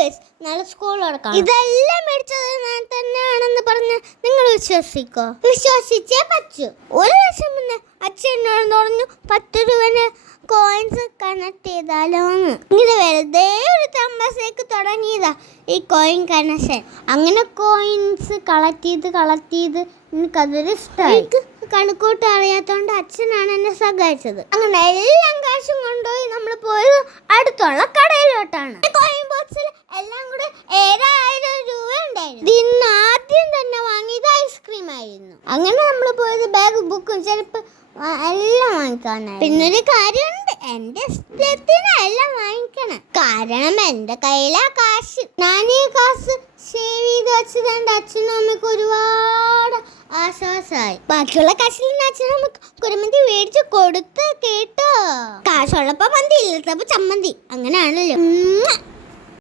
Guys നാളെ school തുറക്കാം. ഇതെല്ലാം മേടിച്ചത് ഞാൻ തന്നെയാണെന്ന് പറഞ്ഞ് നിങ്ങൾ വിശ്വസിക്കോ? വിശ്വസിച്ചേ പറ്റൂ. ഒരു വർഷം മുന്നേ അച്ഛൻ എന്നോട് പറഞ്ഞു 10 രൂപന് കോയിൻസ് കണക്ട് ചെയ്താലോന്ന്. ഇത് വെറുതെ ഒരു തമാശയ്ക്ക് തുടങ്ങിയതാ ഈ കോയിൻ കണക്ഷൻ. അങ്ങനെ കോയിൻസ് കളക്ട് ചെയ്ത് എനിക്കതൊരു ഇഷ്ടമായി. കണക്കൂട്ട് അറിയാത്തോണ്ട് അച്ഛനാണ് എന്നെ സഹായിച്ചത്. അങ്ങനെ എല്ലാം കാശും കൊണ്ടുപോയി നമ്മൾ പോയത് അടുത്തുള്ള കടയിലോട്ടാണ്. കോയിൻ ബോക്സിൽ എല്ലാം കൂടെ 7000 രൂപ ഉണ്ടായിരുന്നു. ഇന്ന് ആദ്യം തന്നെ വാങ്ങിയത് ഐസ്ക്രീം ആയിരുന്നു. അങ്ങനെ നമ്മൾ പോയത് ബാഗ് ബുക്കും ചെരുപ്പ് എല്ലാം വാങ്ങിക്കാനായി. പിന്നൊരു കാര്യമുണ്ട്, എന്റെ ഇഷ്ടത്തിന് എല്ലാം വാങ്ങിക്കണം. കാരണം എന്റെ കയ്യിലാ കാശ്. ഞാൻ ഈ കാശ് സേവ് ചെയ്ത് വെച്ചത് അച്ഛനും അമ്മയ്ക്ക് ഒരുപാട് ആശ്വാസമായി. ബാക്കിയുള്ള കാശിൽ അച്ഛനും അമ്മക്ക് കുരുമന്തി മേടിച്ച് കൊടുത്ത് കേട്ടോ. കാശുള്ളപ്പോ മന്തി, ഇല്ലാത്തപ്പോ ചമ്മന്തി. അങ്ങനെയാണല്ലോ.